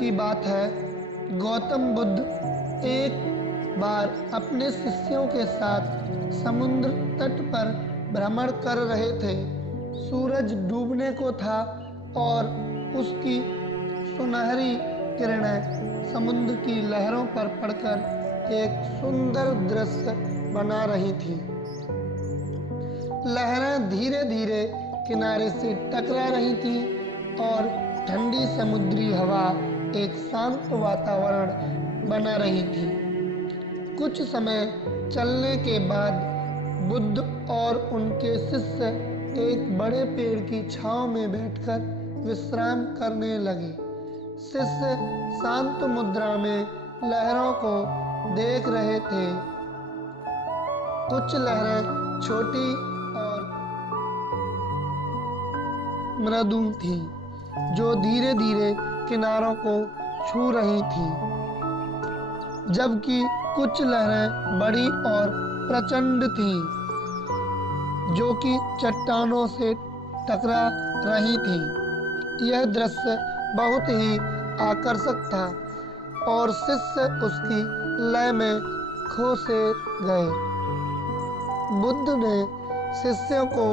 की बात है, गौतम बुद्ध एक बार अपने शिष्यों के साथ समुद्र तट पर भ्रमण कर रहे थे। सूरज डूबने को था और उसकी सुनहरी किरणें समुद्र की लहरों पर पड़कर एक सुंदर दृश्य बना रही थी। लहरें धीरे धीरे किनारे से टकरा रही थी और ठंडी समुद्री हवा एक शांत वातावरण बना रही थी। कुछ समय चलने के बाद बुद्ध और उनके शिष्य एक बड़े पेड़ की छांव में बैठकर विश्राम करने लगे। शिष्य शांत मुद्रा में लहरों को देख रहे थे। कुछ लहरें छोटी और मृदु थी, जो धीरे धीरे किनारों को छू रही थी, जबकि कुछ लहरें बड़ी और प्रचंड थीं, जो कि चट्टानों से टकरा रही थीं। यह दृश्य बहुत ही आकर्षक था और शिष्य उसकी लय में खो से गए। बुद्ध ने शिष्यों को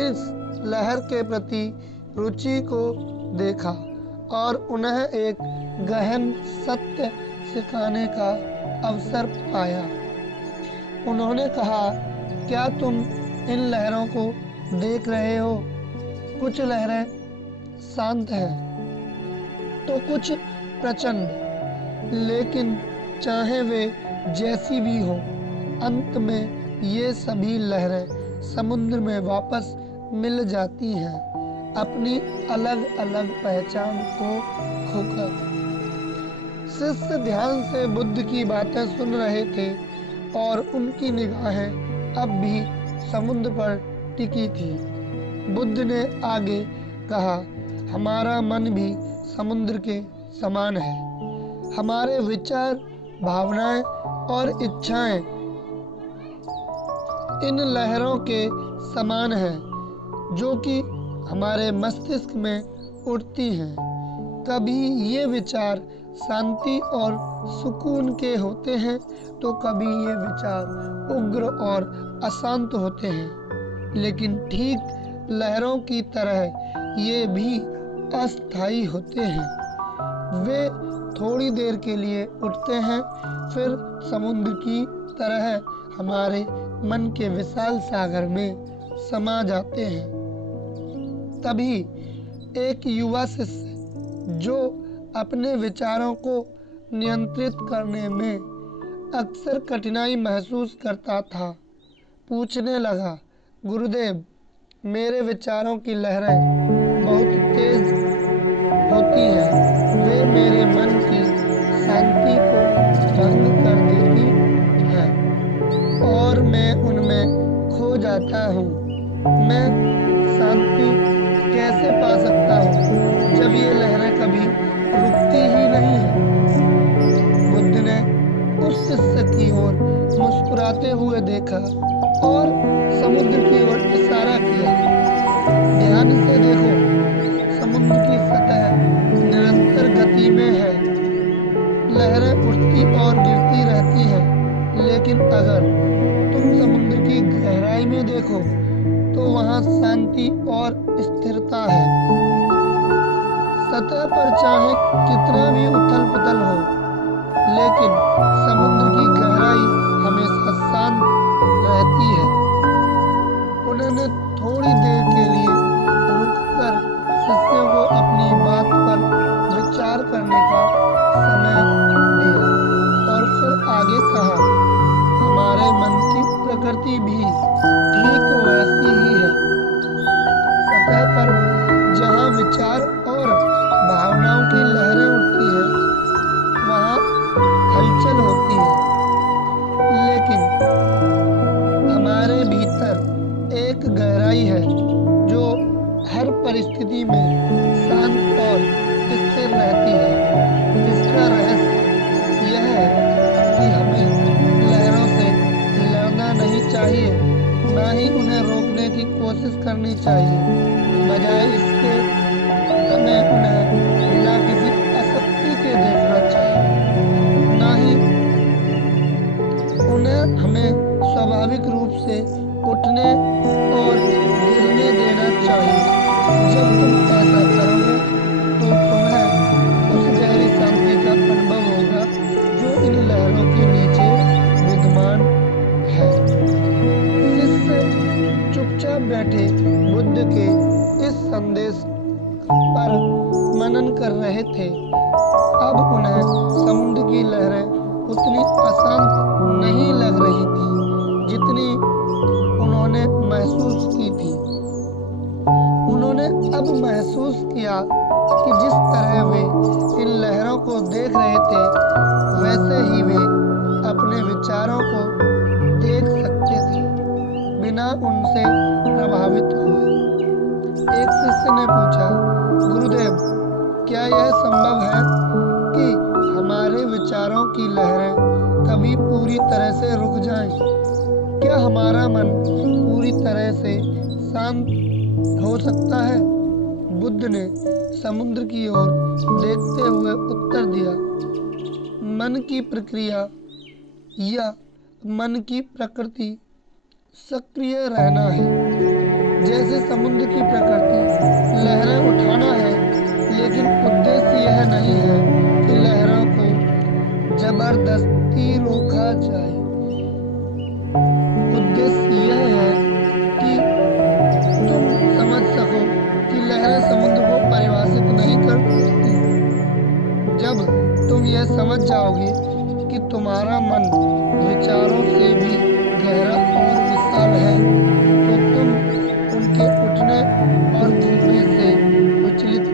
इस लहर के प्रति रुचि को देखा और उन्हें एक गहन सत्य सिखाने का अवसर पाया। उन्होंने कहा, क्या तुम इन लहरों को देख रहे हो? कुछ लहरें शांत हैं तो कुछ प्रचंड, लेकिन चाहे वे जैसी भी हो, अंत में ये सभी लहरें समुद्र में वापस मिल जाती हैं, अपनी अलग अलग पहचान को खोकर। शिष्य ध्यान से बुद्ध की बातें सुन रहे थे और उनकी निगाहें अब भी समुद्र पर टिकी थी। बुद्ध ने आगे कहा, हमारा मन भी समुद्र के समान है। हमारे विचार, भावनाएं और इच्छाएं इन लहरों के समान हैं, जो कि हमारे मस्तिष्क में उठती हैं। कभी ये विचार शांति और सुकून के होते हैं तो कभी ये विचार उग्र और अशांत होते हैं, लेकिन ठीक लहरों की तरह ये भी अस्थायी होते हैं। वे थोड़ी देर के लिए उठते हैं, फिर समुद्र की तरह हमारे मन के विशाल सागर में समा जाते हैं। तभी एक युवा शिष्य, जो अपने विचारों को नियंत्रित करने में अक्सर कठिनाई महसूस करता था, पूछने लगा, गुरुदेव, मेरे विचारों की लहरें बहुत तेज होती हैं। वे मेरे मन की शांति को भंग कर देती हैं और मैं उनमें खो जाता हूँ। मैं शांति कैसे पा सकता हूँ जब ये लहरें कभी रुकती ही नहीं है? बुद्ध ने उस शिष्य की ओर मुस्कुराते हुए देखा और समुद्र की ओर इशारा किया। ध्यान से देखो, समुद्र की सतह निरंतर गति में है। लहरें उठती और गिरती रहती हैं, लेकिन अगर तुम समुद्र की गहराई में देखो तो वहाँ शांति और स्थिरता है। सतह पर चाहे कितना भी उथल पुथल हो, लेकिन समुद्र की गहराई हमेशा शांत रहती है। उन्होंने थोड़ी देर के लिए रुककर शिष्यों को अपनी बात पर विचार करने का समय दिया और फिर आगे कहा, हमारे मन की प्रकृति भी ठीक वैसी ही है। सतह पर जहाँ विचार और भावनाओं की लहरें उठती हैं, वहाँ हलचल होती है, लेकिन हमारे भीतर एक गहराई है जो हर परिस्थिति में शांत और स्थिर रहती है। इसका रहस्य यह है कि हमें लहरों से लड़ना नहीं चाहिए, न ही उन्हें रोकने की कोशिश करनी चाहिए। बजाय इसके हमें उन्हें बिना किसी उसे उठने और गिरने देना चाहिए। जब तुम ऐसा करोगे तो तुम्हें उस गहरी शांति का अनुभव होगा जो इन लहरों के नीचे विद्यमान है। शिष्य चुपचाप बैठे बुद्ध के इस संदेश पर मनन कर रहे थे। अब उन्हें समुद्र की लहरें उतनी अशांत नहीं लग रही थी जितनी उन्होंने महसूस की थी। उन्होंने अब महसूस किया कि जिस तरह वे इन लहरों को देख रहे थे वैसे ही वे अपने विचारों को देख सकते थे बिना उनसे प्रभावित हुए। एक शिष्य ने पूछा, गुरुदेव, क्या यह संभव है कि हमारे विचारों की लहरें कभी पूरी तरह से रुक जाएं? क्या हमारा मन पूरी तरह से शांत हो सकता है? बुद्ध ने समुद्र की ओर देखते हुए उत्तर दिया, मन की प्रक्रिया या मन की प्रकृति सक्रिय रहना है। जैसे समुद्र की प्रकृति लहरें उठाना है, लेकिन उद्देश्य यह नहीं है कि लहरों को जबरदस्ती रोका जाए। उद्देश्य यह है कि तुम समझ सको कि लहरें समुद्र को परिभाषित नहीं कर सकती। जब तुम यह समझ जाओगे कि तुम्हारा मन विचारों से भी गहरा और विशाल है, तो तुम उनके उठने और गिरने से विचलित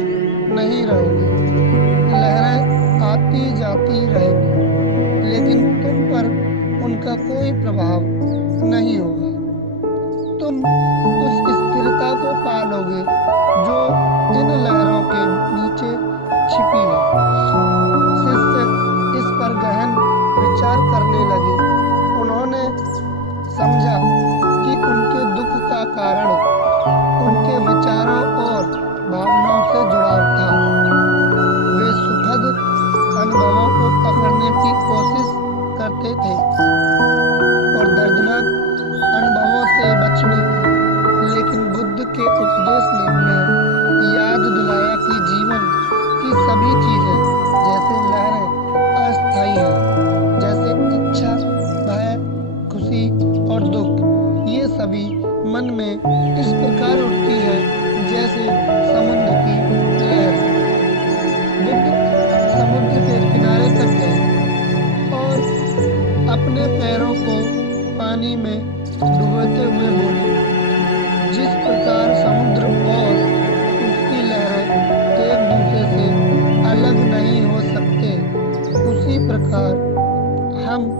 नहीं रहोगे। लहरें आती जाती रहेंगी, लेकिन तुम पर उनका कोई प्रभाव नहीं होगा। तुम उस स्थिरता को पालोगे जो इन लहरों के नीचे छिपी है। शिष्य इस पर गहन विचार करने लगे। उन्होंने समझा कि उनके दुख का कारण उनके विचारों और भावनाओं से जुड़ा था। वे सुखद अनुभवों को पकड़ने की कोशिश करते थे और दर्दनाक अनुभवों से बचने की, लेकिन बुद्ध के उपदेश ने उन्हें याद दिलाया कि जीवन की सभी चीजें जैसे लहरें अस्थायी हैं। जैसे इच्छा, भय, खुशी और दुख, ये सभी मन में इस प्रकार उठती है जैसे समुद्र की लहर। बुद्ध समुद्र के किनारे तक गए और अपने पैरों को पानी में डुबोते हुए बोले, जिस प्रकार समुद्र और उसकी लहरें एक दूसरे से अलग नहीं हो सकते, उसी प्रकार हम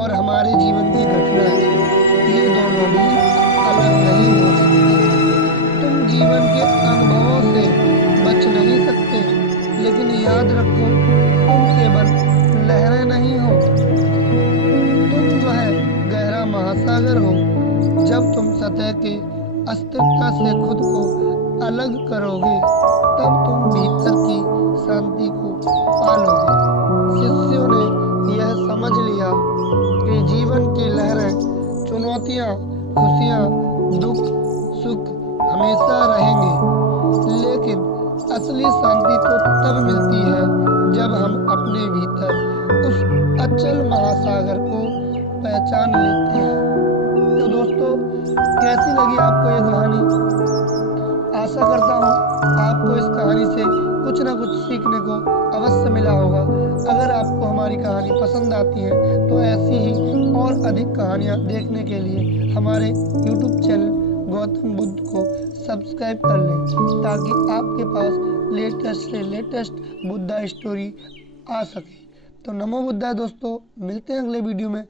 और हमारे जीवन की घटनाएं, ये दोनों भी अलग नहीं हो सकते। तुम जीवन के अनुभवों से बच नहीं सकते, लेकिन याद रखो, तुम केवल लहरें नहीं हो, तुम जो है गहरा महासागर हो। जब तुम सतह के अस्तित्व से खुद को अलग करोगे, तब तुम भीतर की शांति को पालोगे। शिष्यों ने यह समझ लिया कि जीवन की लहरें, चुनौतियाँ, खुशियाँ, दुख, सुख हमेशा रहेंगे, लेकिन असली शांति तो तब मिलती है जब हम अपने भीतर उस अचल महासागर को पहचान लेते हैं। तो दोस्तों, कैसी लगी आपको ये कहानी? आशा करता हूँ आपको इस कहानी से कुछ ना कुछ सीखने को अवश्य मिला होगा। अगर आपको हमारी कहानी पसंद आती है तो ऐसी ही और अधिक कहानियाँ देखने के लिए हमारे YouTube चैनल गौतम बुद्ध को सब्सक्राइब कर लें, ताकि आपके पास लेटेस्ट से लेटेस्ट बुद्धा स्टोरी आ सके। तो नमो बुद्धाय दोस्तों, मिलते हैं अगले वीडियो में।